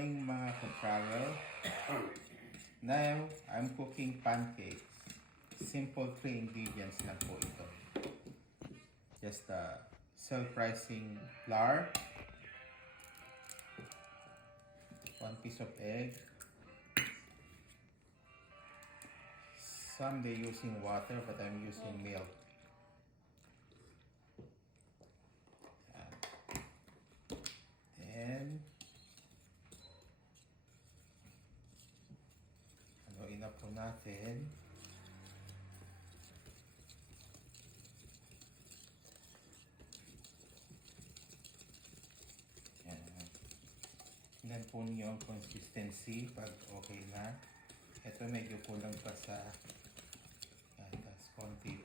morning mga ka-travel. Now, I'm cooking pancakes. Simple 3 ingredients lang po ito. Just self-rising flour, 1 piece of egg. Some they using water, but I'm using milk. Then, haluin na po natin. Yan. Tingnan po niyo ang consistency pag okay na. Ito medyo kulang pa sa yan, tas konti